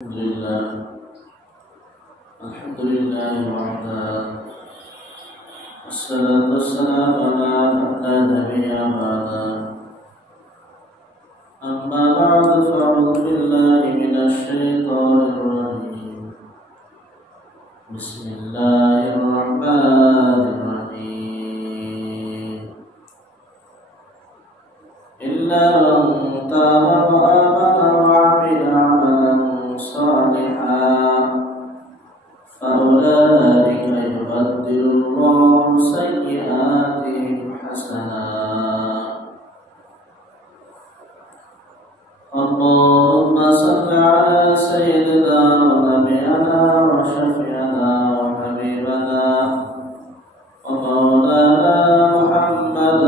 الحمد لله وحده والصلاة والسلام على من لا نبي بعده أما بعد فأعوذ بالله من الشيطان الرجيم بسم الله الرحمن الرحيم إلا من تاب وآمن وعمل عملا صالحا فأولئك يبدل الله سيئاتهم حسنات اللهم صل على سيدنا ونبينا وشفيعنا وحبيبنا ومولانا محمد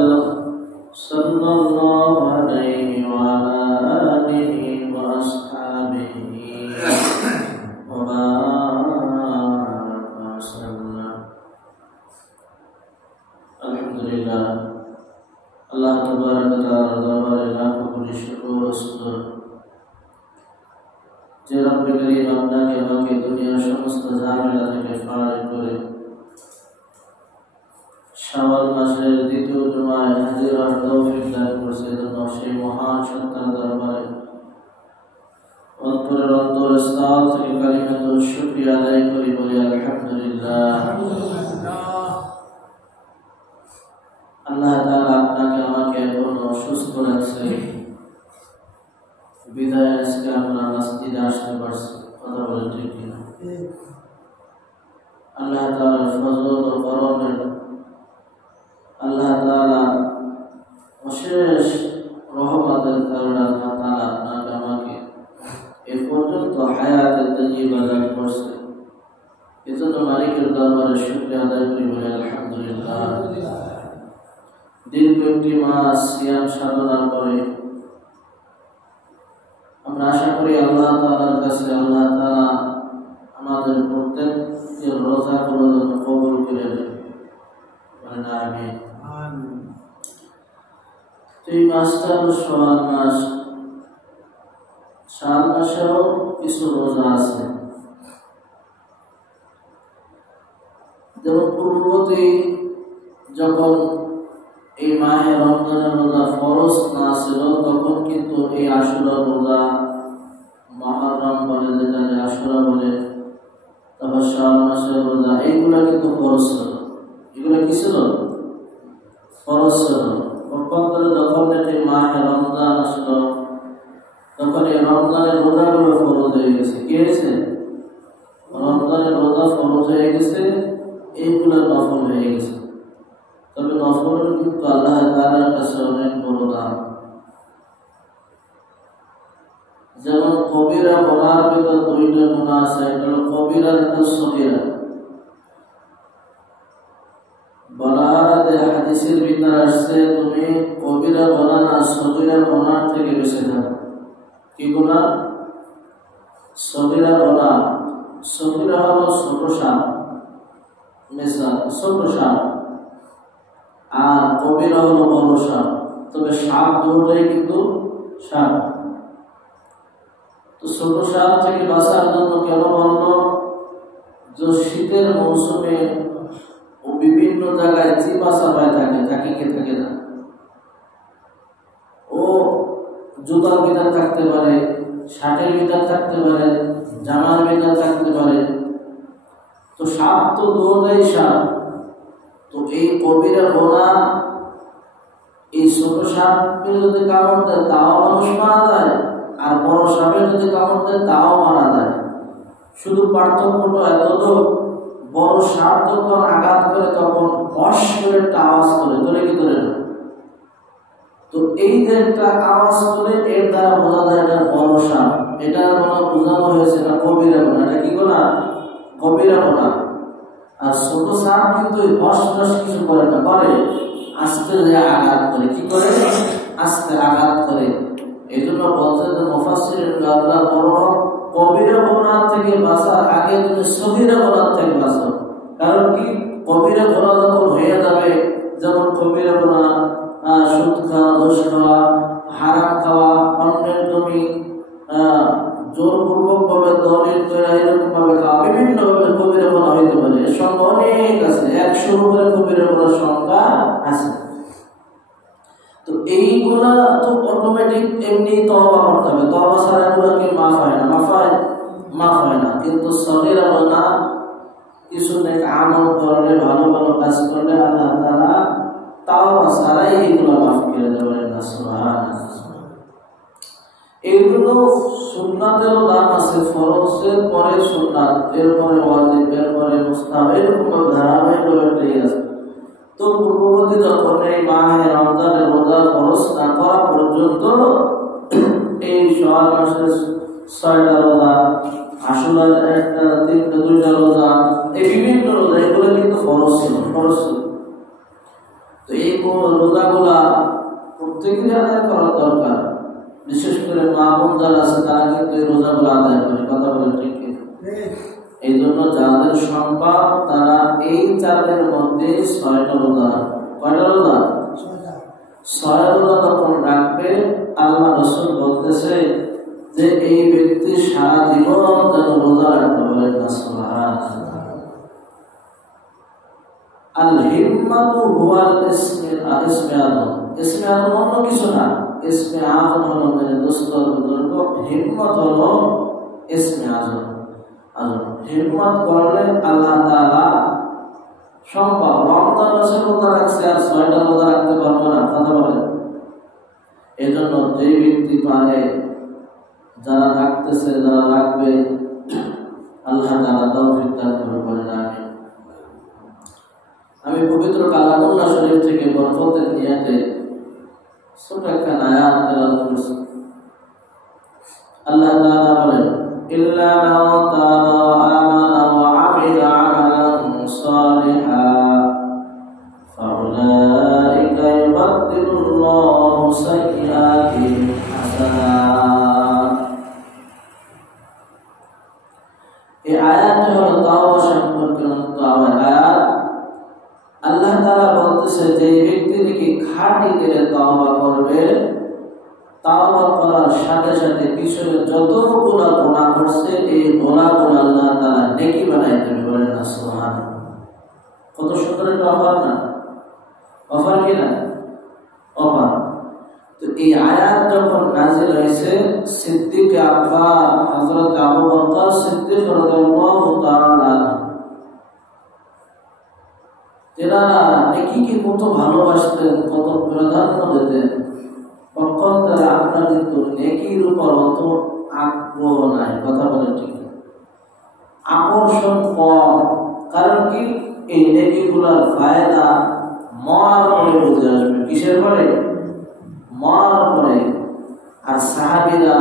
صلى الله عليه وعلى آله وأصحابه আলহামদুলিল্লাহ আল্লাহ তাবারক ওয়া তাআলার দরবারে লাখো কোটি শুকর ও সুজুদ যে রব্বে করিম আপনাকে আমাকে দুনিয়ার সমস্ত ঝামেলা থেকে ফারাগ করে শাওয়াল মাসের দ্বিতীয় জুমায় হাজির হওয়ার তৌফিক দান করেছে জন্য সেই মহান সত্তার দরবারে অন্তরের অন্তরস্থল থেকে কালিমাতুল শুকরিয়া আদায় করি বলি আলহামদুলিল্লাহ। আল্লাহ তাআলা আপনাকে আমাকে এখনো সুস্থ রাখছে বিদায় আজকে আমরা মসজিদে আসতে পারছি, কথা বলে ঠিক কিনা? আল্লাহ তাআলার ফজল ও করমের আল্লাহ তাআলা অশেষ রহমতের কারণে আল্লাহ তাআলা আপনাকে আমাকে এ পর্যন্ত হায়াতে তাইয়্যিবা দান করছে, এজন্য মালিকের দরবারে শুকরিয়া আদায় করি বলে আলহামদুলিল্লাহ। দীর্ঘ একটি মাস সিয়াম সাধনার পরে আমরা আশা করি আল্লাহ তাআলার কাছে আল্লাহ তাআলা আমাদের প্রত্যেকের রোজাগুলো যেন কবুল করে নেন, বলেন আমিন। এই মাসটা হলো শাওয়াল মাস। শাওয়াল মাসেও কিছু রোজা আছে, যেমন পূর্ববর্তী যখন এই মাহে রমজানের রোজা ফরজ না ছিল তখন কিন্তু এই আশুরা রোজা, মুহররম বলে যেটাকে আশুরা বলে, তারপর শাওয়াল মাসের রোজা, এইগুলা কিন্তু ফরজ ছিল। এগুলা কি ছিল? ফরজ ছিল। পক্ষান্তরে যখন এই মাহে রমজান আসলো তখন এই রমজানের রোজাগুলো ফরজ হয়ে গেছে। কি হয়েছে? রমজানের রোজা ফরজ হয়ে গেছে, এইগুলা নফল হয়ে গেছে। তবে নফলের কিন্তু আল্লাহ তাআলার কাছে অনেক বড় দাম। যেমন কবিরা গুনার ভিতর দুইটা গুনাহ আছে, একটা হলো কবিরা, একটা সগীরা। বলা হয় হাদিসের ভিতর আসছে তুমি কবিরা গুনাহ না সগীরা গুনাহ থেকে বেঁচে থাকো। কি গুনাহ? সগীরা গুনাহ। সগীরা হলো ছোট সাপ, ছোট সাপ, আর কবিরা হলো বড় সাপ। তবে সাপ দুটোই কিন্তু সাপ। তো ছোট সাপ থেকে বাঁচার জন্য কেন বললো? যে শীতের মৌসুমে ও বিভিন্ন জায়গায় চিবাসা পায় থাকে, থাকে কে থাকে না, ও জুতার ভিতর থাকতে পারে, শার্টের ভিতর থাকতে পারে, জামার ভিতর থাকতে পারে। তো সাপ তো দুটোই সাপ। তো এই কবিরা গুনাহ, এই ছোট সাপের যদি কামড় দেয় তাও মানুষ মারা যায়, আর বড় সাপের যদি কামড় দেয় তাও মারা যায়। শুধু পার্থক্যটা এতটুকু, বড় সাপ যখন আঘাত করে তখন ফস করে একটা আওয়াজ করে, তোলে কি তোলে না? তো এই যে একটা আওয়াজ করে, এর দ্বারা বোঝা যায় এটা বড় সাপ। এটা বোঝানো হয়েছে এটা কবিরা গুনাহ। এটা কি গুনাহ? কবিরা গুনাহ। আর ছোট সাপ কিন্তু হস হস কিছু করে না, করে আস্তে আঘাত করে। কি করে? আস্তে আঘাত করে। এই জন্য বলতে যে মুফাসসিরিনরা বড় কবিরা গুনাহ থেকে বাঁচার আগে তুমি সগীরা গুনাহ থেকে বাঁচো। কারণ কি? কবিরা গুনাহ যখন হয়ে যাবে, যেমন কবিরা গুনাহ সুদ খাওয়া, ঘুষ খাওয়া, হারাম খাওয়া, অন্যের জমি জোরপূর্বক ভাবে দলিল করে এরকম ভাবে খাওয়া বিভিন্ন ভাবে কবিরা বলা হইতে পারে। এর সংখ্যা অনেক আছে, 100 উপরে কবিরা বলার সংখ্যা আছে। তো এইগুলা তো অটোমেটিক এমনি তওবা করতে হবে, তওবা ছাড়া এগুলো কি মাফ হয় না? মাফ হয় না। কিন্তু সগীরা গুনাহ কিছু নেক আমল করলে, ভালো ভালো কাজ করলে আল্লাহ তাআলা তাওবা ছাড়াই এগুলো মাফ করে দেবেন না। সুবহানাল্লাহ। এইগুলো সুন্নাতেরও দাম আছে, ফরজের পরে সুন্নাত, এরপরে ওয়াজিব, এরপরে মুস্তাহাব, এরকম ধারাবাহিকভাবে আছে। তো পূর্ববর্তী যখন এই মাহে রমজানের রোজা ফরজ না করা পর্যন্ত এই শাওয়াল মাসের 6টা রোজা, আশুরার 1টা, 3টা, 2টা রোজা, এই বিভিন্ন রোজা এগুলো কিন্তু ফরজ ছিল। তো এই রোজাগুলা প্রত্যেকেরই আদায় করা দরকার। বিশেষ করে মা বোন যারা আছে তারা কিন্তু এই রোজাগুলো আদায় করে। কথা বলে ঠিক? এই জন্য যাদের সম্ভব তারা এই চাঁদের মধ্যে 6টা রোজা, কয়টা রোজা? 6 রোজা যখন রাখবে, আল্লাহ রাসূল বলতেছে যে এই ব্যক্তি সারা জীবন যেন রোজা রাখতে পারে। সুবহানাল্লাহ। আল হিম্মাতু হুয়াল ইসমে আযম। ইসমে আযম অন্য কিছু না, ইসমে আযম হলো মেরে দোস্তর বুজুর্গ, হিম্মত হলো ইসমে আযম। হিম্মত করলে আল্লাহ তাআলা সম্ভব। রমজান মাসে রোজা রাখছে আর 6টা রোজা রাখতে পারবে না? কথা বলে। এই জন্য যে ব্যক্তি পারে, যারা রাখতেছে, যারা রাখবে, আল্লাহ তাআলা তৌফিক দান করবেন। আমি পবিত্র কালামুল্লাহ শরীফ থেকে বরকতের নিয়তে ছোট একটা আয়াত তেলাওয়াত করছি। আল্লাহ তাআলা বলেন, ইল্লা মান তাবা ওয়া আমানা ওয়া আমিলা আমালান সালিহান ফাউলাইকা ইউবাদদিলুল্লাহু সাইয়্যাতিহিম হাসানাত। এই আয়াতটি হলো তাওবা সম্পর্কে আয়াত। আল্লাহ তাআলা বলতেছে যে ব্যক্তি নাকি খাঁটি দিলে তাওবা করবে, তাওবা করার সাথে সাথে পিছনে যতগুলো গুনাহ করছে এই গুনাহগুলো আল্লাহ তাআলা নেকি বানাই দেবে। বলেন না সুবহানাল্লাহ। কত সুন্দর একটা অফার না? অফার কি না? অফার। তো এই আয়াত যখন নাযিল হয়েছে, সিদ্দিক আকবর হযরত আবু বকর সিদ্দিক রাদিয়াল্লাহু তাআলা তেনারা নেকিকে কত ভালোবাসতেন, কত প্রাধান্য দিতেন। পক্ষান্তরে আমরা কিন্তু নেকির উপর অত আগ্রহ নাই। কথা বলে ঠিক? আকর্ষণ কম। কারণ কি? এই নেকিগুলোর ফায়দা মরার পরে বুঝে আসবে। কিসের পরে? মরার পরে। আর সাহাবীরা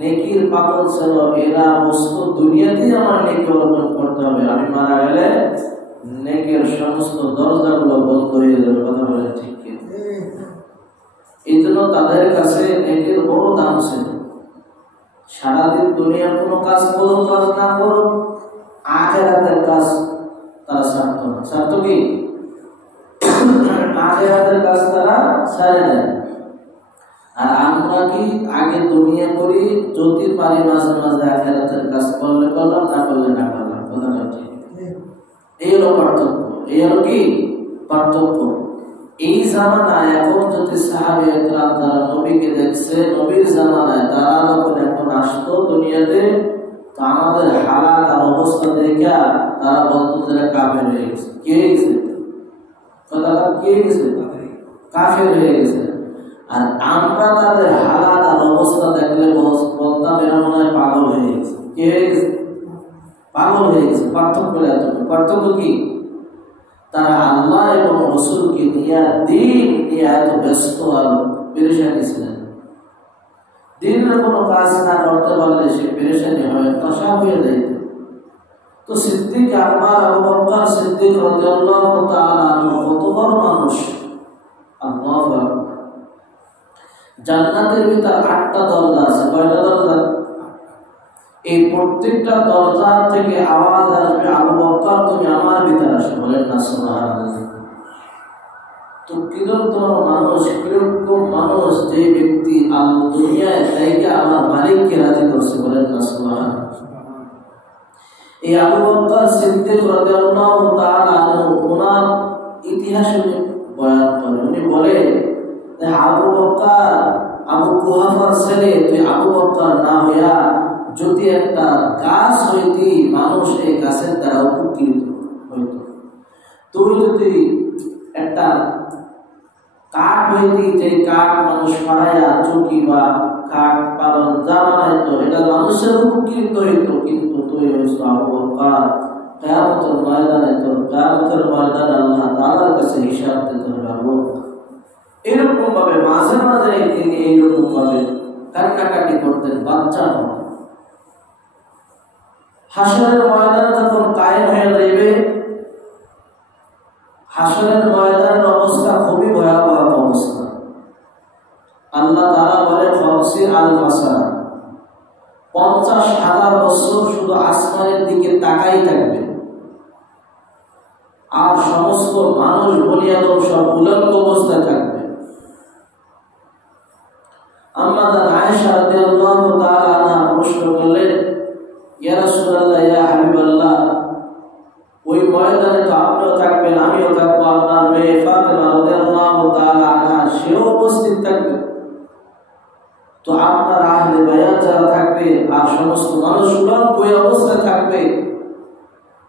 নেকির পাগল ছিল। এরা বস্তু দুনিয়াতেই আমার নেকি অর্জন করতে হবে, আমি মারা গেলে নেকের সমস্ত দরজাগুলো বন্ধ হয়ে যাবে। কথা বলে ঠিক? এই জন্য তাদের কাছে নেকের বড় দাম ছিল। সারাদিন দুনিয়ার কোনো কাজ করুন, কাজ না করুন, আখিরাতের কাজ তারা ছাড়ত না। ছাড়ত কি? আখিরাতের কাজ তারা ছাড়ে দেয়। আর আমরা কি আগে দুনিয়া করি, যদি পারি মাঝে মাঝে আখিরাতের কাজ করলে করলাম, না করলে না করলাম। কথা ঠিক? এই হলো পার্থক্য। এই হলো কি পার্থক্য? এই জামানায় এখন যদি সাহাবী একরাম যারা নবীকে দেখছে, নবীর জামানায় তারা যখন এখন আসতো দুনিয়াতে, তো আমাদের হালাত আর অবস্থা দেখে তারা বলতো যে কাফের হয়ে গেছে। কি হয়ে গেছে? কথাটা কি হয়ে গেছে? কাফের হয়ে গেছে। আর আমরা তাদের হালাত আর অবস্থা দেখলে বলতাম এরা মনে হয় পাগল হয়ে গেছে। কি হয়ে গেছে? পাগল হয়ে গেছে। পার্থক্য কি? তারা আল্লাহ এবং রাসূলকে নিয়ে, দিন নিয়ে এত ব্যস্ত আর পেরেশানি ছিলেন। দিনের কোনো কাজ না করতে পারলে সে পেরেশানি হয়, দশা হয়ে যাইত। তো সিদ্দিক আকবর আবু বকর সিদ্দিক রাদিয়াল্লাহু তাআলা কত বড় মানুষ! আল্লাহু আকবার। জান্নাতের ভিতর 8টা দরজা আছে। কয়টা দরজা? এই প্রত্যেকটা দরজা থেকে আওয়াজ আসবে, আবু বকর তুমি আমার ভিতরে আসো। বলেন না সুবহানাল্লাহ। তো কিরকম মানুষ, কিরকম মানুষ যে ব্যক্তি দুনিয়ায় থেকে আমার মালিককে রাজি করছে, বলেন না সুবহানাল্লাহ। এই আবু বকর সিদ্দিক রাদিয়াল্লাহু তাআলা আনহু ওনার ইতিহাস বয়ান করেন। উনি বলে যে আবু বকর আবু কুহাফার ছেলে, তুই আবু বকর না হইয়া যদি একটা গাছ হইতি, মানুষ এই গাছের দ্বারা উপকৃত হইত। তুই যদি একটা কাঠ হইতি, যে কাঠ মানুষ পাড়াইয়া চুকি বা কাঠ পালন যা বানাইতো, এটা মানুষের উপকৃত হইত। কিন্তু তুই হইছ আবু বকর, কিয়ামতের ময়দানে তোর কিয়ামতের ময়দানে আল্লাহ তাআলার কাছে হিসাব দিতে হবে। আবু বকর এরকম ভাবে মাঝে মাঝে তিনি এইরকম ভাবে কান্নাকাটি করতেন, বাচ্চা নয়। হাসরের ময়দান যখন কায়েম হয়ে যাবে, হাসরের ময়দানের অবস্থা খুবই ভয়াবহ অবস্থা। আল্লাহ তাআলা বলে ফাসি আল ফাসা, 50,000 বছর শুধু আসমানের দিকে তাকাই থাকবে, আর সমস্ত মানুষ বনি আদম সব উলঙ্গ অবস্থায় থাকবে। আম্মাদান আয়েশা রাদিয়াল্লাহু তাআলা আনহা প্রশ্ন করলেন, ইয়া রাসূলুল্লাহ, ইয়া হাবিবাল্লাহ, ওই ময়দানে তো আপনিও থাকবেন, আমিও থাকবো, আপনার মেয়ে ফাতেমা রাদিয়াল্লাহু তাআলা আনহা সেও উপস্থিত থাকবে, তো আপনার আহলে বায়াত যারা থাকবে আর সমস্ত মানুষ উলঙ্গ ওই অবস্থায় থাকবে,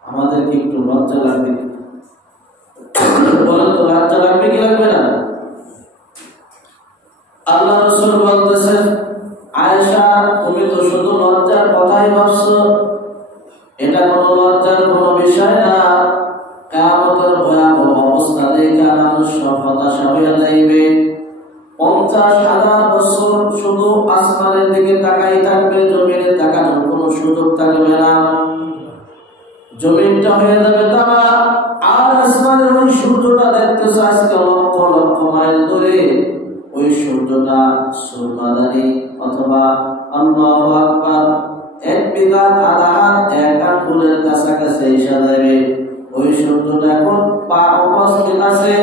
আমাদের কি একটু লজ্জা লাগবে? বলেন তো, লজ্জা লাগবে কি লাগবে না? আল্লাহ রাসূল বলতেছেন, আয়েশা, তুমি তো শুধু লজ্জার কথাই ভাবছো, এটা কোনো লজ্জার কোনো বিষয় না। কিয়ামতের ভয়াবহ অবস্থা দেখে মানুষ সব হতাশা হয়ে যাইবে। 50,000 বছর শুধু আসমানের দিকে তাকাই থাকবে, জমিনে তাকানোর কোনো সুযোগ থাকবে না। জমিনটা হয়ে যাবে তারা, আর আসমানের ওই সূর্যটা দেখতেছে আজকে লক্ষ লক্ষ মাইল দূরে। ওই সূর্যটা সুরমাদানি অথবা আল্লাহু আকবার 1 বিঘা আধা হাত 1 আঙ্গুলের কাছাকাছি এসে যাবে। ওই সূর্যটা এখন উপস্থিত আছে,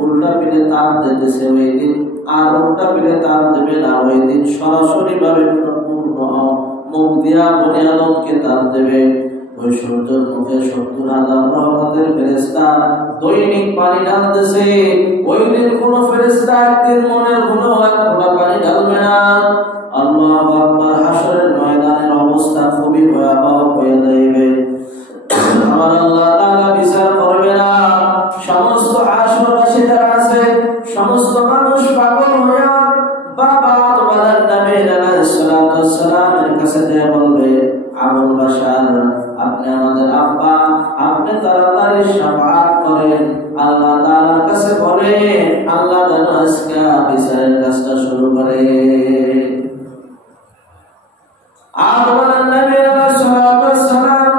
উল্টা পিঠে তাপ দিতেছে ওই দিন, আর উল্টা পিঠে তাপ দেবে না ওই দিন, সরাসরি ভাবে পূর্ণ মুখ দিয়া বনি আদমকে তাপ দেবে। ওই সূর্যের মুখে 70,000 রহমতের ফেরেশতা দৈনিক পানি ঢালতেছে। ওই দিন কোন ফেরেশতা একদিন মনের গুণে এক ফোঁটা পানি ঢালবে না। আল্লাহু আকবার। হাসরের ময়দানের অবস্থা খুবই ভয়াবহ হয়ে যাবে। আমার আল্লাহ তাআলা বিচার করবে না, সমস্ত হাসরবাসী যারা আছে সমস্ত মানুষ পাগল হয়ে বাবা তোমাদের নবী আলাইহিস সালাতু ওয়াস সালামের কাছে যায়, বলবে, আবুল বাশার, আপনি আমাদের আব্বা, আপনি তাড়াতাড়ি শাফাআত করেন। আল্লাহ তাআলার কাছে বলে, আল্লাহ যেন আজকে বিচারের কাজটা শুরু করে। আমাদের নবী আলাইহিস সালাতু ওয়াস সালাম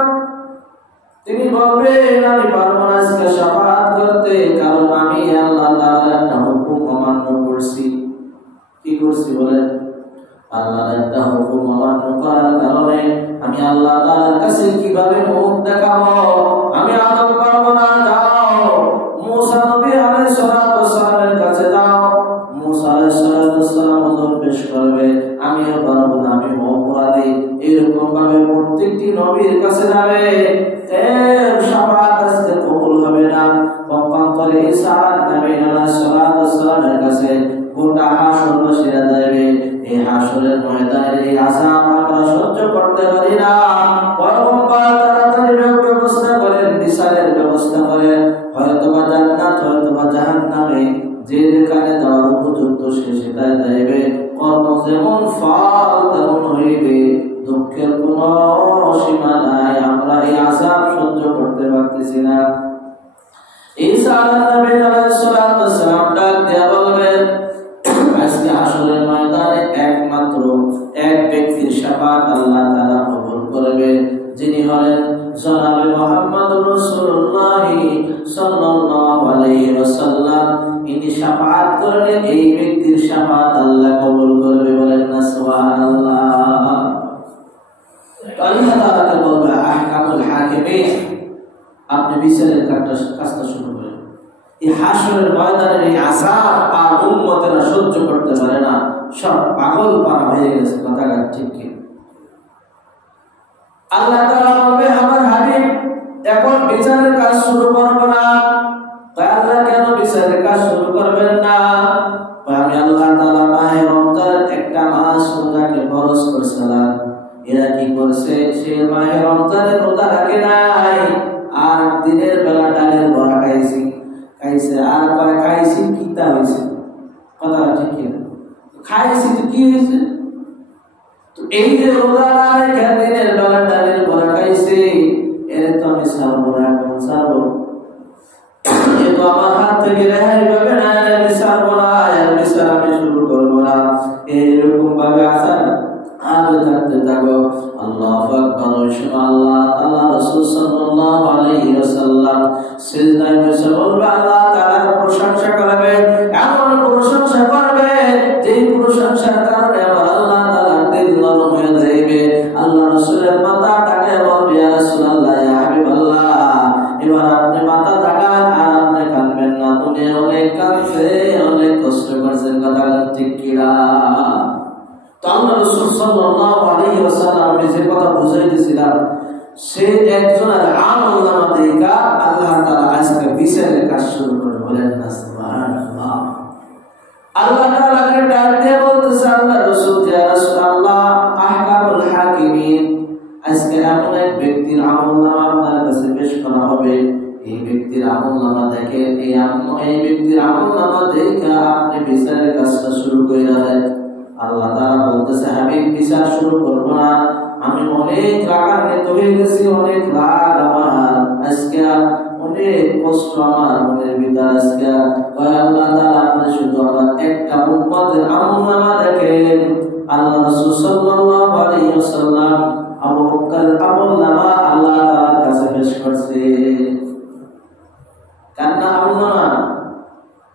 তিনি বলবেন, আমি পারবো না আজকে শাফাআত করতে, কারণ আমি আল্লাহ তাআলার একটা হুকুম অমান্য করছি। কি করছি বলেন? আল্লাহর একটা হুকুম অমান্য করার কারণে আমি আল্লাহ তাআলার কাছে কিভাবে মুখ দেখাবো? আমি আদম পারবো না। যাও মুসা নবী আলাইহিস সালাতু ওয়াস সালামের কাছে যাও, মুসা আলাইহিস সালাতু ওয়াস সালাম ওজন পেশ করবে, আমিও পারবো না, আমি অপরাধী। এরকম ভাবে প্রত্যেকটি নবীর কাছে যাবে, এর শাফাআত আজকে কবুল হবে না। পক্ষান্তরে ঈসা নবী আলাইহিস সালাতু ওয়াস সালামের কাছে গোটা হাসরবাসীরা যাবে। এই হাসরের ময়দানের এই আযাব আমরা সহ্য করতে পারি না। পয়গম্বর তাড়াতাড়ি ব্যবস্থা করেন, বিচারের ব্যবস্থা করেন, হয়তোবা জান্নাত হয়তোবা জাহান্নামে, যে যেখানে যাওয়ার উপযুক্ত সে সেটাই যাইবে। কর্ম যেমন ফল তেমন হইবে, দুঃখের কোনো সীমা নাই। আমরা এই আযাব সহ্য করতে পারতেছি না। ঈসা নবী আলাইহিস সালাতু ওয়াস সালাম ডাক দিয়ে বলবেন, আজকে হাসরের ময়দানে একমাত্র এক ব্যক্তির শাফাআত আল্লাহ তাআলা কবুল করবে, যিনি হলেন জনাবে মুহাম্মদুর রাসূলুল্লাহ সাল্লাল্লাহু আলাইহি ওয়াসাল্লাম। ইনি শাফাআত করলে এই ব্যক্তির শাফাআত আল্লাহ কবুল করবে, বলেন না সুবহানাল্লাহ। আল্লাহ তাআলা বলবে, আহকামুল হাকিমিন, আপনি বিচারের কাজটা শুরু করেন। এই হাসরের ময়দানের এই আযাব আর উম্মতেরা সহ্য করতে পারে না, সব পাগল পারা হয়ে গেছে। কথা ঠিক কি? আল্লাহ তাআলা বলবে, আমার হাবিব এখন বিচারের কাজ শুরু করব না। আল্লাহ কেন বিচারের কাজ শুরু করবেন না? আমি আল্লাহ তাআলা মাহে রমজানের একটা মাস রোজাকে ফরজ করেছিলাম। এরা কি করছে? সে মাহে রমজানের রোজা রাখে নাই, আর দিনের বেলা ডালের বড়া খাইছে আর কয় খাইছি কিতা হয়েছে। কথা ঠিক কি? খাইছি তো কি হয়েছে? তো এই যে রোজা না রেখে দিনের বেলা ডালের বড়া খাইছে, এর তো আমি ছাড়বো না। এখন ছাড়বো? এ তো আমার হাত থেকে রেহাই পাবে না, আমি ছাড়বো না, আমি শুরু করবো না। এইরকম ভাবে আসার আগে থাকতে থাকো। আল্লাহু আকবার। আল্লাহ রাসূল সাল্লাল্লাহু আলাইহি ওয়াসাল্লাম সিজদায় বসে বলবে, আল্লাহ তাআলার প্রশংসা করবে, এমন প্রশংসা করবে যে প্রশংসার কারণে আমার আল্লাহ তাআলার দিল নরম হয়ে যাবে। আল্লাহ রাসূলের মাথা টাকে বলবে, ইয়া রাসূলুল্লাহ, ইয়া হাবিবাল্লাহ, এবার আপনি মাথা তাকান আর আপনি কাঁদবেন না। তুমি অনেক কাঁদছে, অনেক কষ্ট করছেন। কথা ঠিক কিনা? তো আল্লাহ রাসূল সাল্লাল্লাহু আলাইহি ওয়াসাল্লাম যে কথা বুঝাইতেছিলাম, সে একজনের আমলনামা দেখা আল্লাহ তাআলা আজকে বিচারের কাজ শুরু করে। বলেন না সুবহানাল্লাহ। আল্লাহ তাআলাকে ডাক দিয়ে বলতেছে, আল্লাহ রাসূল, ইয়া রাসূলুল্লাহ, আহকামুল হাকিমিন, আজকে এমন এক ব্যক্তির আমলনামা আপনার কাছে পেশ করা হবে। এই ব্যক্তির আমলনামা দেখে, এই ব্যক্তির আমলনামা দেখে আপনি বিচারের কাজটা শুরু করে দেন। আল্লাহ তাআলা বলতেছে, হাবিব বিচার শুরু করব না, আমি অনেক রাগান্বিত হয়ে গেছি, অনেক রাগ আমার আজকে, অনেক কষ্ট আমার মনের ভিতর আজকে। আল্লাহ তাআলা আপনি শুধু আমার একটা উম্মতের আমলনামা দেখেন। আল্লাহ রাসূল সাল্লাল্লাহু আলাইহি ওয়াসাল্লাম আবু বকরের আমলনামা আল্লাহ তাআলার কাছে পেশ করছে। কান্না আমলনামা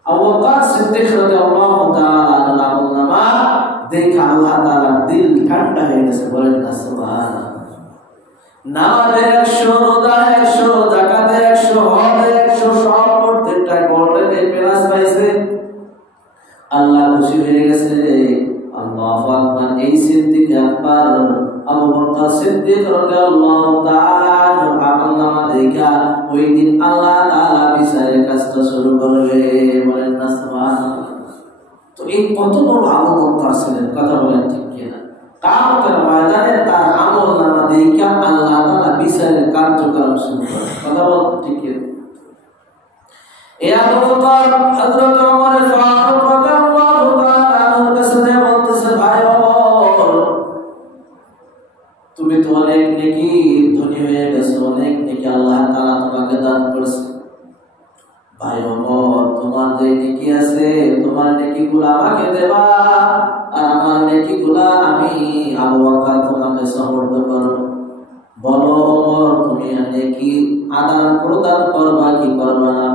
আবু বকর সিদ্দিক রাদিয়াল্লাহু তাআলা আমলনামা দেখে আল্লাহ তাআলার দিল ঠান্ডা হয়ে গেছে। বলেন না সুবহানাল্লাহ। নামাজে 100, রোজা 100, যাকাতে 100, হজে 100, সব প্রত্যেকটা গোল্ডেন প্লাস পাইছে। আল্লাহ খুশি হয়ে গেছে। আল্লাহু আকবার। এই সিদ্দিক আকবর আবু বকর সিদ্দিক রাদিয়াল্লাহু তাআলা আমলনামা দেখা ওই দিন আল্লাহ তাআলা বিচারের কাজটা শুরু করবে। বলেন না সুবহানাল্লাহ। তো এই কত বড় আবু বকর ছিলেন। কথা বলেন ঠিক কিনা? কিয়ামতের ময়দানে তার আমলনামা দেখা আল্লাহ তাআলা বিচারের কার্যক্রম শুরু করে। কথা বলেন ঠিক কিনা? এই আবু বকর হযরত ওমর ফারুক রাদিয়াল্লাহু তাআলা আনহুর কাছে বলতেছে, ভাই ওমর, তুমি তো অনেক নেকি ধনী হয়ে গেছো, অনেক নেকি আল্লাহ তাআলা তোমাকে দান করেছে। ভাই ওমর, তোমার যে নেকি আছে, তোমার নেকিগুলো আমাকে দেবা, আর আমার নেকিগুলো আমি আবু বকর তোমাকে সমর্থ করব। বলো ওমর, তুমি নেকি আদান প্রদান করবা কি করবা না?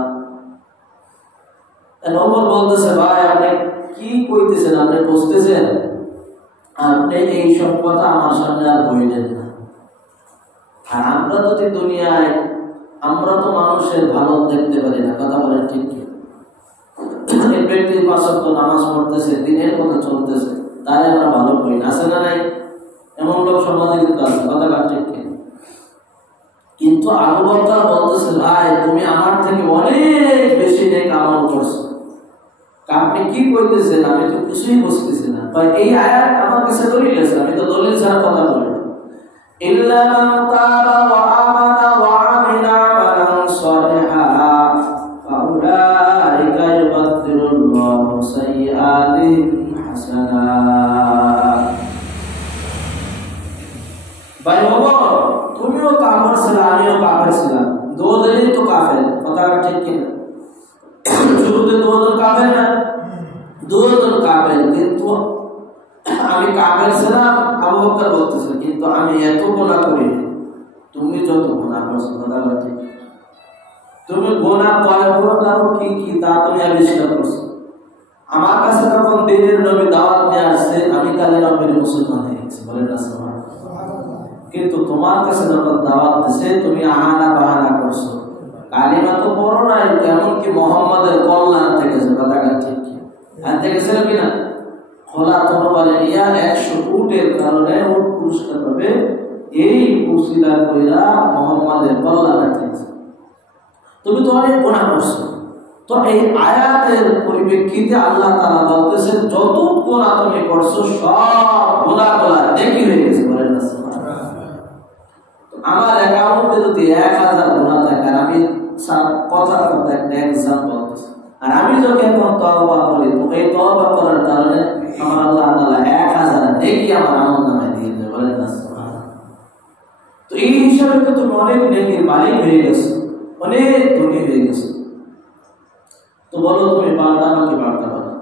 ওমর বলতেছে, ভাই আপনি কি কইতেছেন? আপনি বুঝতেছেন? আপনি এই সব কথা আমার সামনে আর বললেন না। আর আমরা যদি দুনিয়ায়, আমরা তো মানুষের ভালো দেখতে পারি না। কথা বলেন ঠিক কি? এই ব্যক্তি 5 ওয়াক্ত নামাজ পড়তেছে, দিনের মতো চলতেছে, তাই আমরা ভালো করি না। আছে না নাই? এমন লোক সমাজে কিন্তু আছে। কথা ঠিক কি? কিন্তু আবু বকর বলতেছে, ভাই তুমি আমার থেকে অনেক বেশি নেক আমল করছো। আপনি কি কইতেছেন? আমি তো কিছুই বুঝতেছি না। ভাই এই আয়াত আমার কাছে দলিল আছে, আমি তো দলিল ছাড়া কথা বলি না। ইল্লা মান তাবা ওয়া আমানা ওয়া আমিলা আমালান সালিহান ফাউলাইকা ইউবাদদিলুল্লাহু সাইয়্যাতিহিম হাসানাত। ভাই ওমর, তুমিও কাফের ছিলা, আমিও কাফের ছিলাম, দুজনেই তো কাফের। কথা ঠিক কিনা? শুরুতে দুজন কাফের না, দুজন কাফের, কিন্তু আমি কাফের ছিলাম। আবু বকর বলতেছে, কিন্তু আমি এত গুনাহ করিনি তুমি যত গুনাহ করছো। কথা ঠিক? তুমি গুনাহ কয় প্রকার কি কি তা তুমি আবিষ্কার করছো। আমার কাছে যখন দিনের নবী দাওয়াত নিয়ে আসছে, আমি কালে নবীর মুসলমান হয়ে গেছি। বলেন না সুবহানাল্লাহ। কিন্তু তোমার কাছে যখন দাওয়াত দিছে, তুমি আহানা বাহানা করছো, কালিমা তো বড় নাই, এমনকি মোহাম্মদের কল্যাণ থেকে কথা ঠিক কি আনতে গেছিল কিনা, খোলা তরবারে নিয়া 100 উটের কারণে উট পুরস্কার পাবে, এই উসিলা কইরা মোহাম্মদের কল্যাণ থেকে। তুমি তো অনেক গুনাহ করছো। তো এই আয়াতের পরিপ্রেক্ষিতে আল্লাহ তাআলা বলতেছেন যত গুনাহ তুমি করছো সব গুনাহগুলো নেকি হয়ে গেছে। বলেন না সুবহানাল্লাহ। আমার অ্যাকাউন্টে যদি 1000 গুনাহ থাকে, আর আমি কথা একটা এক্সাম্পল দিচ্ছি, আর আমি যখন এখন তওবা করি, তো এই তওবা করার কারণে আমার আল্লাহ তাআলা 1000 নেকি আমার আমলনামায় দিয়ে দেবে। বলেন না সুবহানাল্লাহ। তো এই হিসাবে তো তুমি অনেক নেকির মালিক হয়ে গেছো, অনেক ধনী হয়ে গেছো। তো বলো তুমি পাল্টাবা কি পাল্টাবা না?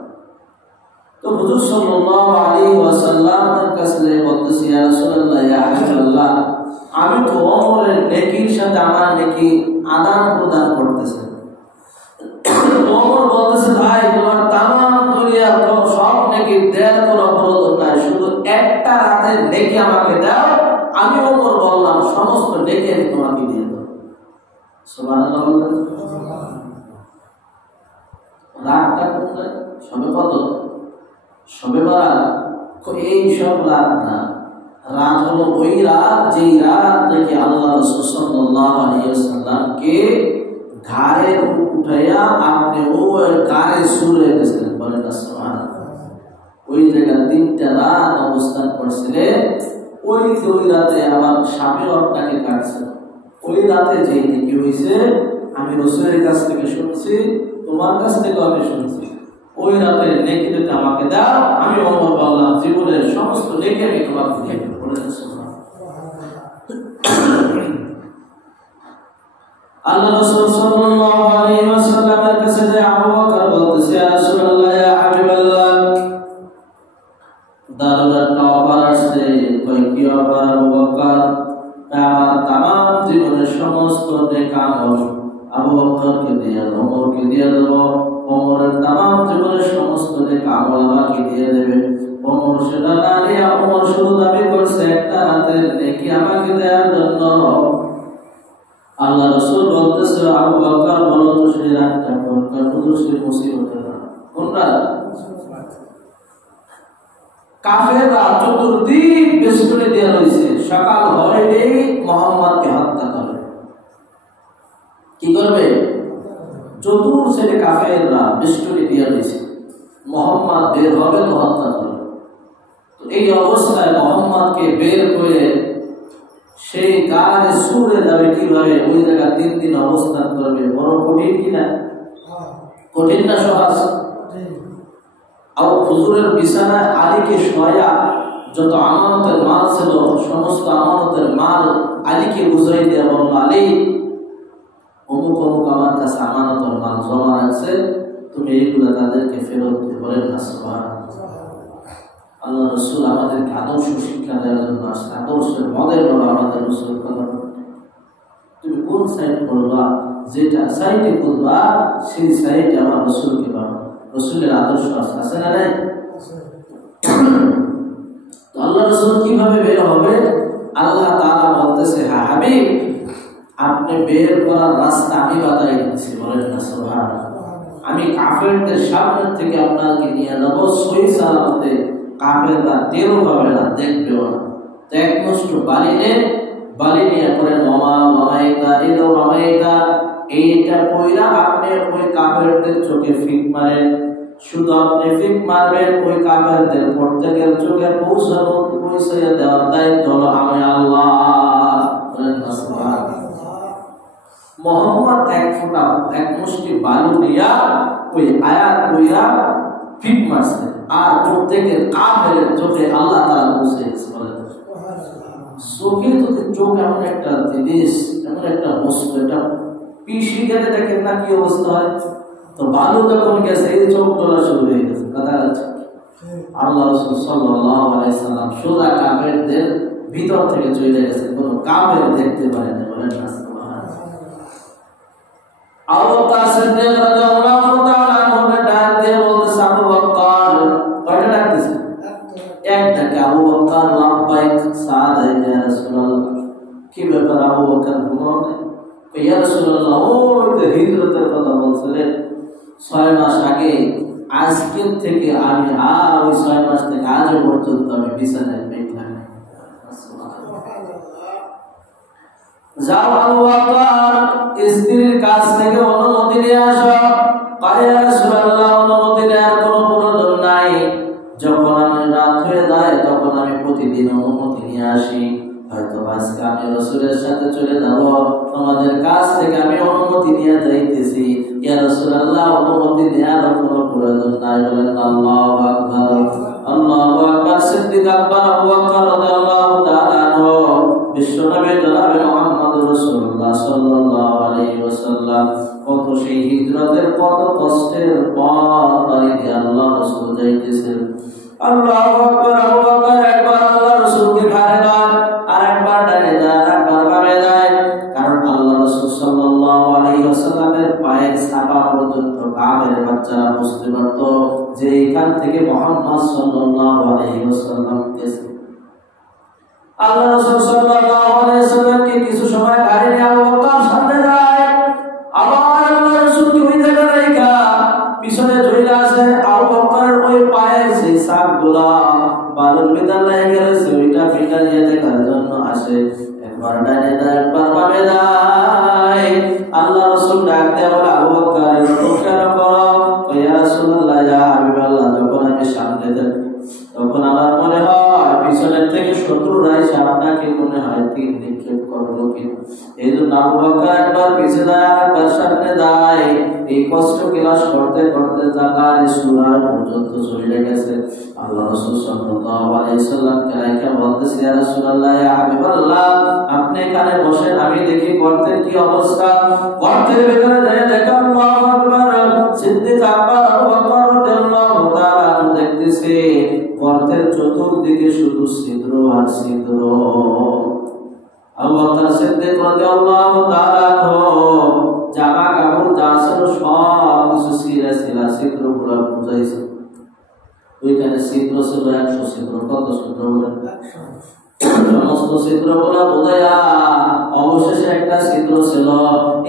তো হুজুর সাল্লাল্লাহু আলাইহি ওয়াসাল্লামের কাছে বলতেছি, ইয়া রাসূলুল্লাহ, ইয়া হাবিবাল্লাহ, আমি তো ওমরের নেকির সাথে আমার নেকি আদান প্রদান করতেছি। ওমর বলতেছে, ভাই তোমার তামাম দুনিয়ার সব নেকি দেওয়ার কোনো প্রয়োজন নাই, শুধু একটা রাতের নেকি আমাকে দাও। আমি ওমর বললাম সমস্ত নেকি আমি তোমাকে দিয়ে দেব। সুবহানাল্লাহ। রাতটা কোথায়? সবে কত? সবে বারাত। এই সব রাত না, রাত হলো ওই রাত যেই রাত থেকে আল্লাহ রাসূল সাল্লাল্লাহু আলাইহি ওয়াসাল্লামকে ঘাড়ে উঠাইয়া আপনি ওই ঘাড়ে শুয়ে গেছিলেন। বলেন না সুবহানাল্লাহ। ওই জায়গায় 3টা রাত অবস্থান করছিলেন। ওই রাতে আবার সাপে আপনাকে কাটছে। ওই রাতে যে কি হয়েছে আমি রাসূলের কাছ থেকে শুনছি, তোমার কাছ থেকে আমি শুনছি। ওই রাতে নেকি দিতে আমাকে দাও, আমি ওমর বললাম জীবনের সমস্ত নেকি আমি তোমাকে দিয়ে দেব। বলেন সুবহানাল্লাহ। আল্লাহ রাসূল সাল্লাল্লাহু আলাইহি ওয়াসাল্লামের কাছে যে আবু বকর বলতেছে, ইয়া রাসূলুল্লাহ, ইয়া হাবিবাল্লাহ, দারুল তাওবার আসছে। কই কি আবার আবু বকর? আমার तमाम জীবনের সমস্ত নেক আমল আবু বকরকে দিয়ে দেব, ওমরকে দিয়ে দেব। ওমরের तमाम জীবনের সমস্ত নেক আমল আমাকে দিয়ে দেবে। ওমর সেটা না নিয়ে ওমর শুধু দাবি করছে একটা রাতের নেকি আমাকে দেওয়ার জন্য। আল্লাহ রাসূল বলতেছে, আবু বকর বলো তো সেই রাতটা কোনটা? হুজুর সেই মুসিবতের রাত। কোন রাত? কাফেররা চতুর্দিক বেষ্টনী দেওয়া হয়েছে, সকাল হয়নি মুহাম্মদকে হত্যা করবে। কি করবে? চতুর ছেলে কাফেররা বেষ্টনী দেওয়া হয়েছে, মুহাম্মদ বের হবে তো হত্যা করবে। তো এই অবস্থায় মুহাম্মদকে বের করে সেই গায়ে সুরে যাবে কিভাবে? ওই জায়গা 3 দিন অবস্থান করবে। বড় কঠিন কিনা? কঠিন না সহজ? আর হুজুরের বিছানায় আলীকে শোয়া, যত আমানতের মাল ছিল সমস্ত আমানতের মাল আলীকে বুঝাই দেওয়া, বলল আলী অমুক অমুক আমার কাছে আমানতের মাল জমা রাখছে, তুমি এইগুলো তাদেরকে ফেরত দিতে। বলেন না সুবহানাল্লাহ। আল্লাহ রাসূল আমাদেরকে আদর্শ শিক্ষা দেওয়ার জন্য আসছে, আদর্শের মডেল হলো আমাদের রাসূল। তুমি কোন সাইড করবা, যেটা সাইডে করবা সেই সাইডে আমার রাসূলকে পাবো। রাসূলের আদর্শ আছে না নাই? তো আল্লাহ রাসূল কিভাবে বের হবে? আল্লাহ তাআলা বলতেছে, হ্যাঁ হাবিব, আপনি বের করার রাস্তা আমি বাতাই দিচ্ছি। বলেন না সুবহানাল্লাহ। আমি কাফেরদের সামনে থেকে আপনাকে নিয়ে যাব সহি সালামতে। কাফেররা টেরও পাবে না, দেখবেও না। তো এক মুষ্টি বালি নিয়ে করেন ওমা ওমাইকা ইদো ওমাইকা, এইটা কইরা আপনি ওই কাফেরদের চোখে ফিক মারেন। শুধু আপনি ফিক মারবেন, ওই কাফেরদের প্রত্যেকের চোখে পৌঁছাইয়া দেওয়ার দায়িত্ব হলো আমি আল্লাহ। মুহাম্মদ এক মুষ্টি বালু দিয়া ওই আয়াত কইরা ফিক মারছে, আর প্রত্যেকের কাফেরের চোখে আল্লাহ তাআলা পৌঁছাইছে। চোখে তো চোখ এমন একটা জিনিস, এমন একটা বস্তু, এটা পিষে গেলে দেখেন না কি অবস্থা হয়। তো বালু যখন গেছে এই চোখ তোলা শুরু হয়ে গেছে। কথা আছে, আল্লাহ রাসূল সাল্লাল্লাহু আলাইহি সাল্লাম সোজা কাফেরদের ভিতর থেকে চলে গেছে, কোনো কাফের দেখতে পারে না। বলেন না সুবহানাল্লাহ। আবু বকর সিদ্দিক রাদিয়াল্লাহু তাআলা আনহু ডাক দিয়ে বলতেছে, আবু বকর, কয়টা ডাক দিছে? একটা। আবু বকর লাব্বাইক সাদাইক ইয়া রাসূলুল্লাহ। কি ব্যাপার আবু বকর, ঘুমাও না? ইয়া রাসূলুল্লাহ, ওই তো হিজরতের কথা বলছিলেন 6 মাস আগে, আজকের থেকে আমি আর ওই 6 মাস থেকে আজ পর্যন্ত আমি বিছানায় বেঁধে নাই। যাও আবু বকর স্ত্রীর কাছ থেকে অনুমতি নিয়ে আসো। ইয়া রাসূলুল্লাহ, অনুমতি নেওয়ার কোনো প্রয়োজন নাই, যখন আমি রাত হয়ে যায় তখন আমি প্রতিদিন অনুমতি নিয়ে আসি। হয়তো আজকে আমি রাসূলের সাথে চলে যাব, তোমাদের কাছ থেকে আমি অনুমতি নিয়ে যাইতেছি। ইয়া রাসূলুল্লাহ, অনুমতি নেওয়ার কোনো প্রয়োজন নাই। বলেন আল্লাহু আকবার, আল্লাহু আকবার। সিদ্দিক আকবর আবু বকর রাদিয়াল্লাহু তাআলা আনহু বিশ্বনবী জনাবে মুহাম্মদুর রাসূলুল্লাহ সাল্লাল্লাহু আলাইহি ওয়াসাল্লাম কত সেই হিজরতের কত কষ্টের পথ পাড়ি দিয়ে আল্লাহ রাসূল যাইতেছেন। আল্লাহু আকবার। আবু বকর একবার আল্লাহ রাসূলকে ঘাড়ে দেয়, আর একবার ডানে দেয়, আর একবার বামে দেয়। কারণ আল্লাহ রাসূল সাল্লাল্লাহু আলাইহি ওয়াসাল্লামের পায়ের ছাপা পর্যন্ত কাবের বাচ্চারা বুঝতে পারত যে এখান থেকে মুহাম্মদ সাল্লাল্লাহু আলাইহি ওয়াসাল্লাম গেছে। আল্লাহ রাসূল সাল্লাল্লাহু আলাইহি ওয়াসাল্লামকে কিছু সময় ঘাড়ে নিয়ে আবু বকর সামনে যায়, আবার আল্লাহ রাসূলকে ওই জায়গায় রাখা পিছনে চলে আসে। আবু বকরের ওই পায়ের সেই ছাপগুলা বালুর ভিতর লেগে গেছে, ওইটা ফিটা দিয়ে দেখার জন্য আসে। একবার ডানে দেয়, একবার বামে দেয়। আল্লাহ রাসূল ডাক দিয়ে বলে, আবু বকর এরকম কেন করো? ইয়া রাসূলুল্লাহ, ইয়া হাবিবাল্লাহ, যখন আমি সামনে যাই তখন আমার মনে হয় পিছনের থেকে শত্রুরা এসে আপনাকে মনে হয় তীর নিক্ষেপ করলো কি। এই জন্য আবু বকর একবার পিছে যায়, একবার সামনে যায়। এই কষ্ট ক্লাস করতে করতে জাগার সূরা পর্যন্ত চলে গেছে। আল্লাহ রাসূল সাল্লাল্লাহু আলাইহি সাল্লামকে রাইখা বলতেছে, ইয়া রাসূলুল্লাহ, ইয়া হাবিবাল্লাহ, আপনি এখানে বসেন, আমি দেখি গর্তের কি অবস্থা। গর্তের ভিতরে যায় দেখেন আল্লাহু আকবার, সিদ্দিক আকবর আবু বকর রাদিয়াল্লাহু তাআলা দেখতেছে গর্তের চতুর্দিকে শুধু ছিদ্র আর ছিদ্র। আবু বকর সিদ্দিক রাদিয়াল্লাহু তাআলা জামা কাপড় যা ছিল সব কিছু ছিঁড়ে ছিঁড়া ছিদ্রগুলো বুঝাইছে। ওইখানে ছিদ্র ছিল 100 ছিদ্র। কত ছিদ্র বলেন? সমস্ত ছিদ্রগুলো বোঝাইয়া অবশেষে একটা ছিদ্র ছিল।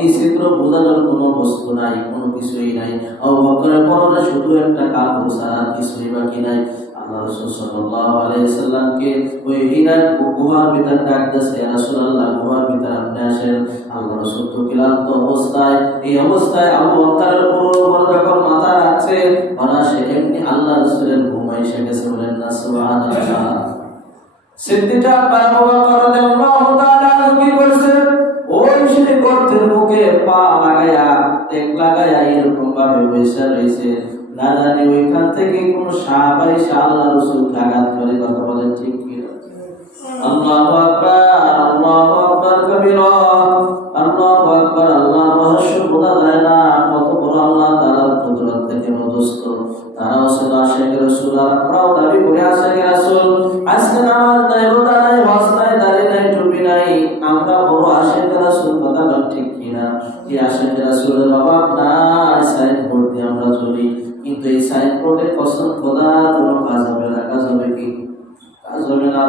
এই ছিদ্র বোঝানোর কোনো বস্তু নাই, কোনো কিছুই নাই। আবু বকরের পরনে শুধু একটা কাপড় ছাড়া কিছুই বাকি নাই। আল্লাহ রাসূল সাল্লাল্লাহু আলাইহি সাল্লামকে ওই হীরার গুহার ভিতর ডাকতেছে, ইয়া রাসূলুল্লাহ, গুহার ভিতর আপনি আসেন। আল্লাহ রাসূল তো ক্লান্ত অবস্থায়, এই অবস্থায় আবু বকরের উপর যখন মাথা রাখছে, অনাসে এমনি আল্লাহ রাসূলের ঘুম এসে গেছে। বলেন না সুবহানাল্লাহ। সিদ্দিক আকবর আবু বকর রাদিয়াল্লাহু তাআলা কি করছে? ওই সেই গর্তের মুখে পা লাগায়া, টেক লাগায়া এরকম ভাবে বসে রয়েছে। না জানি ওইখান থেকে কোন সাপ এসে আল্লাহ রাসূলকে আঘাত করে। কথা বলেন ঠিক কি? আল্লাহু আকবার, আল্লাহু আকবার কবীরা, আল্লাহু আকবার। আল্লাহর রহস্য বোঝা যায় না, কত বড় আল্লাহ তাআলার কুদরত থেকে মধ্যস্থ। তারাও ছিল আশিক রাসূল, আর আমরাও দাবি করে আশিক রাসূল। আজকে নামাজ নাই, রোজা নাই, হজ নাই, দাড়ি নাই, টুপি নাই, আমরা বড় আশিক রাসূল। কথা বলেন ঠিক কিনা? এই আশিক রাসূলের অভাব নাই, সাইনবোর্ড দিয়ে আমরা চলি, কিন্তু এই সাইনবোর্ডে কসম খোদার কোনো কাজ হবে না। কাজ হবে কি? কাজ হবে না।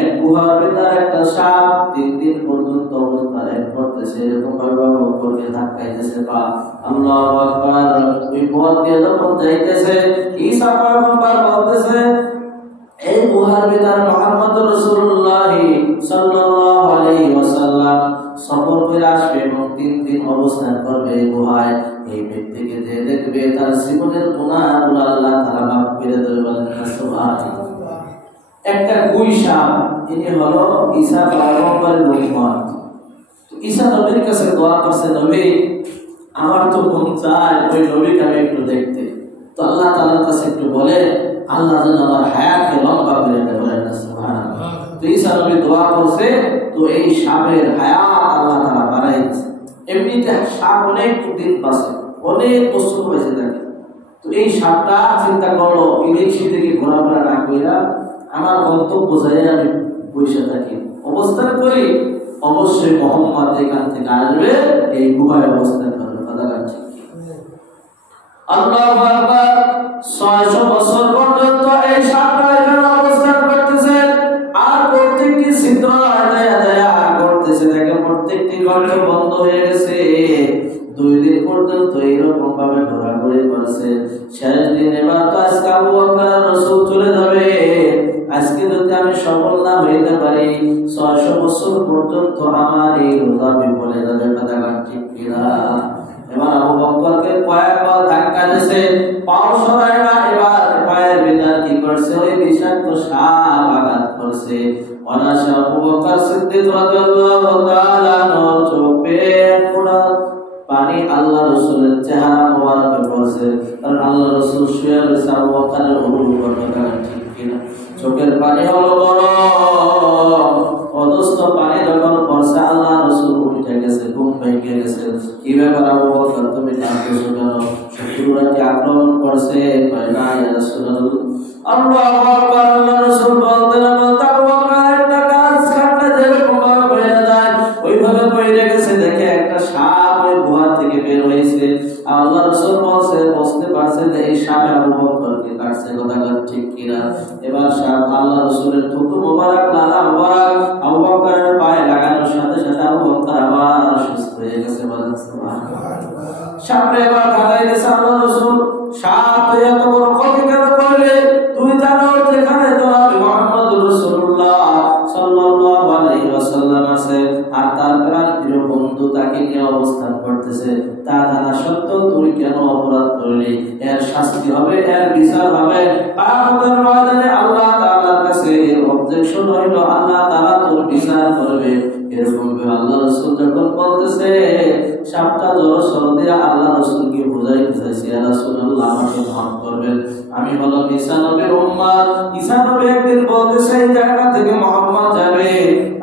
এক গুহার ভিতর একটা সাপ 3 দিন পর্যন্ত অবস্থান করতেছে, এরকম ভাবে উপরকে ধাক্কাইতেছে পা। আল্লাহু আকবার। ওই পথ দিয়ে যখন যাইতেছে, ঈসা পয়গম্বর বলতেছে, এই গুহার ভিতর মুহাম্মদুর রাসূলুল্লাহ সাল্লাল্লাহু আলাইহি ওয়াসাল্লাম সফর করে আসবে এবং 3 দিন অবস্থান করবে এই গুহায়। এই ব্যক্তিকে যে দেখবে তার জীবনের গুনাহগুলো আল্লাহ তাআলা মাফ করে দেবে। বলেন সুবহানাল্লাহ। একটা গুই সাপ, ইনি হলো ঈসা পয়গম্বরের উম্মত। ঈসা নবীর কাছে দোয়া করছে, নবী, আমার তো মন চায় ওই নবীকে আমি একটু দেখতে। তো আল্লাহ তাআলার কাছে একটু বলে, আল্লাহ যেন আমার হায়াতকে লম্বা করে দেয়। বলেন না সুবহানাল্লাহ। তো ঈসা নবী দোয়া করছে, তো এই সাপের হায়াত আল্লাহ তাআলা বাড়াই দিয়েছে। এমনিতে সাপ অনেক দিন বাঁচে, অনেক বছর বেঁচে থাকে। তো এই সাপটা চিন্তা করলো, ইলেকশন থেকে ঘোরাফেরা না কইরা আমার গন্তব্য যাই আমি বসে থাকি, অবস্থান করি, অবশ্যই মুহাম্মদ এখান থেকে আসবে, এই গুহায় অবস্থান করবে। কথা কাটছে। আল্লাহু আকবার। 600 বছর পর্যন্ত এই সাপটা এখানে অবস্থান করতেছে, আর প্রত্যেকটি ছিদ্র দেয়া করতেছে। দেখে প্রত্যেকটি গর্ত বন্ধ হয়ে গেছে। 2 দিন পর্যন্ত এইরকম ভাবে ঘোরাঘুরি করছে। শেষ দিন এবার তো আজকে আবু বকর আর রাসূল চলে যাবে। আজকে যদি আমি সফল না হইতে পারি 600 বছর পর্যন্ত আমার এই রোজা বিফলে যাবে। কথা ঠিক কিনা? এবার আবু বকরকে কয়েকবার ধাক্কা দিয়েছে, পাও সরায় না। এবার পায়ের ভিতর কি করছে? ওই বিষাক্ত সাপ আঘাত করছে। অনায়াসে আবু বকর সিদ্দিক রাদিয়াল্লাহু তাআলা নর চোখে পড়া পানি আল্লাহ রাসূলের চেহারা মোবারকে পড়ছে। কারণ আল্লাহ রাসূল শুয়ে রয়েছে, আবু বকরের অনুভব করতে ঠিক কিনা? চোখের পানি হলো গরম, অদস্ত পানি যখন পড়ছে আল্লাহ রাসূল উঠে গেছে, ঘুম ভেঙে গেছে। কি ব্যাপার আবু বকর, তুমি কাঁদছো কেন? শত্রুরা কি আক্রমণ করছে? কয় না ইয়া রাসূলুল্লাহ। আল্লাহু আকবার। আল্লাহ রাসূল বলতে আবু বকর একটা গাছ কাটলে যেরকম ভাবে পড়ে যায় ওইভাবে পড়ে গেছে। দেখে একটা সাপ ওই গুহা থেকে বের হয়েছে। আল্লাহ রাসূল বলছে, বুঝতে পারছে যে এই সাপ আবু বকরকে কাটছে। কথা ঠিক কিনা? এবার সাপ আল্লাহ রাসূলের থুতু মোবারক লালা মোবারক আবু বকরের পায়ে লাগানোর সাথে সাথে আবু বকর আবার সুস্থ হয়ে গেছে। বলেন সুবহানাল্লাহ। সাপে এবার কাঁদাই দিয়েছে আল্লাহ রাসূল, সাপ এত বড় ক্ষতি কেন করলে? তুই জানো যেখানে জনাব মুহাম্মদুর রাসূলুল্লাহ সাল্লাল্লাহু আলাইহি ওয়াসাল্লাম আছে আর তার প্রিয় বন্ধু তাকে নিয়ে অবস্থান করতেছে, তা জানা সত্ত্বেও তুই কেন অপরাধ করলি? এর শাস্তি হবে, এর বিচার হবে কিয়ামতের ময়দানে। আল্লাহ তাআলার কাছে এর অবজেকশন হইল, আল্লাহ তাআলা তোর বিচার করবে। এরকম আল্লাহ রাসূল যখন বলতেছে সাপটা জোর দিয়ে আল্লাহ রাসূলকে বুঝাইতে চাইছে, ইয়া রাসূলুল্লাহ আমাকে মাফ করবেন, আমি হলো ঈসা নবীর উম্মত। ঈসা নবী একদিন বলতেছে এই জায়গা থেকে মুহাম্মদ যাবে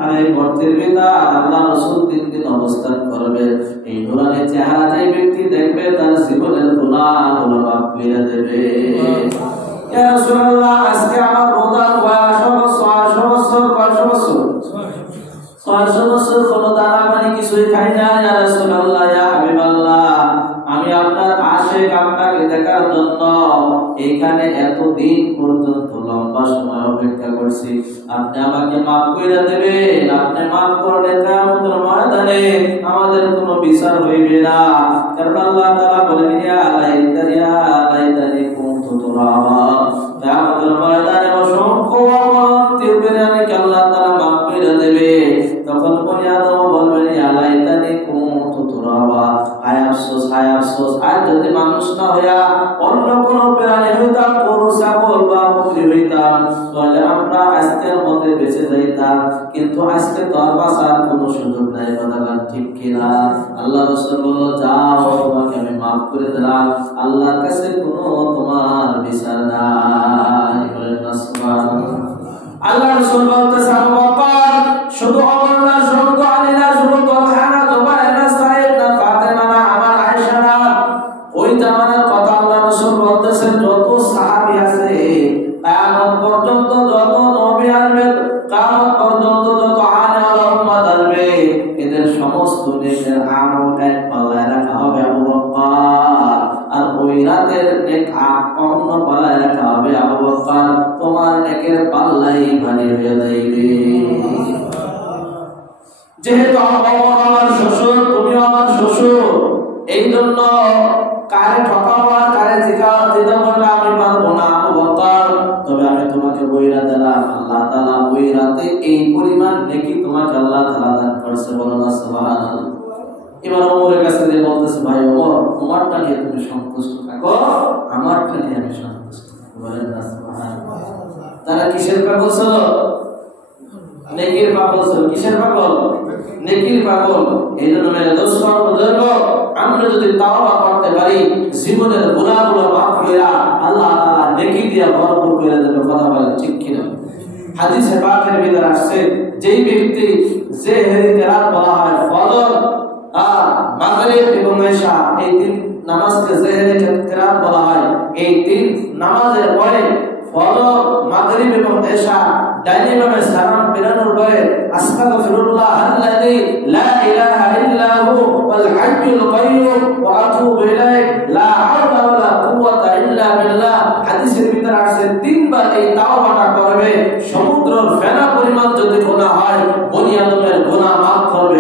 আর এই গর্তের ভিতর আল্লাহ রাসূল 3 দিন অবস্থান করবে। এই নুরানি চেহারা যে ব্যক্তি দেখবে তার জীবনের গুনাহগুলো মাফ করে দেবে। ইয়া রাসূলুল্লাহ আজকে আমার রোজার বয়স হলো 600 বছর। 500 বছর 600 বছর কোনো দানা পানি কিছুই খাই না। ইয়া রাসূলুল্লাহ, ইয়া হাবিবাল্লাহ, আমি আপনার আশিক, আপনাকে দেখার জন্য এখানে এতদিন পর্যন্ত লম্বা সময় অপেক্ষা করছি। আপনি আমাকে মাফ করে দেবেন। আপনি মাফ করলে কিয়ামতের ময়দানে আমাদের কোনো বিচার হইবে না। কারণ আল্লাহ তাআলা বলেন, ইয়া লাইতানি কুনতু তুরাবা। কিয়ামতের ময়দানে অসংখ্য অবনতির বিনিময়ে আল্লাহ তাআলা মাফ করে দেবে। তখন বনি আদম বলবেন, ইয়া লাইতানি কুনতু তুরাবা। হায় আফসোস, হায় আফসোস, আজ যদি মানুষ না হইয়া অন্য কোন প্রাণী হইতাম, গরু ছাগল বা বকরি হইতাম, তাহলে আমরা আজকের মতে বেঁচে যাইতাম। কিন্তু আজকে তো আর বাঁচার কোনো সুযোগ নাই। কথা ঠিক কিনা? আল্লাহ রাসূল বলল, যাও তোমাকে আমি মাফ করে দিলাম, আল্লাহর কাছে কোনো তোমার বিচার নাই। বলেন না সুবহানাল্লাহ। আল্লাহ রাসূল বলতেছে, আবু বকর শুধু ওমর না, শুধু আলী না, শুধু তালহা না, জুবাইর না, সাইদ না, ফাতেমা না, আমার আয়েশা না, ওই জামানার কথা আল্লাহ রাসূল বলতেছেন যত সাহাবী আছে কিয়ামত পর্যন্ত, যত নবী আসবে কিয়ামত পর্যন্ত, যত আলে উম্মত আসবে, এদের সমস্ত নেকের আমল এক পাল্লায় রাখা হবে আবু বকর। আর ওই রাতের নেক অন্য পাল্লায় রাখা হবে আবু বকর। তোমার নেকের পাল্লাই ভারী হয়ে যাইবে। যেহেতু আমার শ্বশুর, তুমি আমার শ্বশুর, এই জন্য কারে ঠকাবো আর কারে জিতাবো আমি পারবো না আবু বকর। তবে আমি তোমাকে বইরা দিলাম, আল্লাহ তাআলা ওই রাতে এই পরিমাণ নেকি তোমাকে আল্লাহ তাআলা দান করছে। বলো না সুবহানাল্লাহ। এবার ওমরের কাছে যে বলতেছে, ভাই ওমর, তোমারটা নিয়ে তুমি সন্তুষ্ট থাকো, আমারটা নিয়ে আমি সন্তুষ্ট থাকবো। বলেন না সুবহানাল্লাহ। তারা কিসের পাগল ছিল? নেকির পাগল ছিল। কিসের পাগল? নেকির পাগল। এই জন্য মেরে দোস্ত বুঝলো, আমরা যদি তাওবা করতে পারি, জীবনের গুনাহগুলো মাফ কইরা আল্লাহ তাআলা নেকি দিয়ে ভরপুর করে দেবে। কথা বলেন ঠিক কিনা? হাদিসে পাকের ভিতরে আসছে, যেই ব্যক্তি সেহরিতে রাত বলা হয় ফজর, মাগরিব এবং ইশা, এই তিন নামাজকে সেহরিতে রাত বলা হয়। এই তিন নামাজের পরে ফজর, মাগরিব এবং ইশা ডাইনে বামে সালাম ফেরানোর পরে আস্তাগফিরুল্লাহ আল্লাযী লা ইলাহা ইল্লা হু ওয়াল হাইয়ুল কাইয়্যুম ওয়া আতুবু ইলাইহি লা হাওলা ওয়ালা কুওয়াতা ইল্লা বিল্লাহ। হাদিসের ভিতরে আছে তিনবার এই তাওবাটা করবে, সমুদ্রের ফেনা পরিমাণ যদি গুনাহ হয় বনি আদমের গুনাহ মাফ করবে।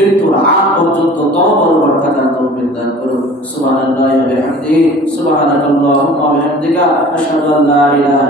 মৃত্যুর আগ পর্যন্ত তওবার উপর থাকার তৌফিক দান করুন। সুবহানাল্লাহি ওয়া বিহামদিহি, সুবহানাকাল্লাহুম্মা ওয়া বিহামদিকা, আশহাদু আল্লা ইলাহা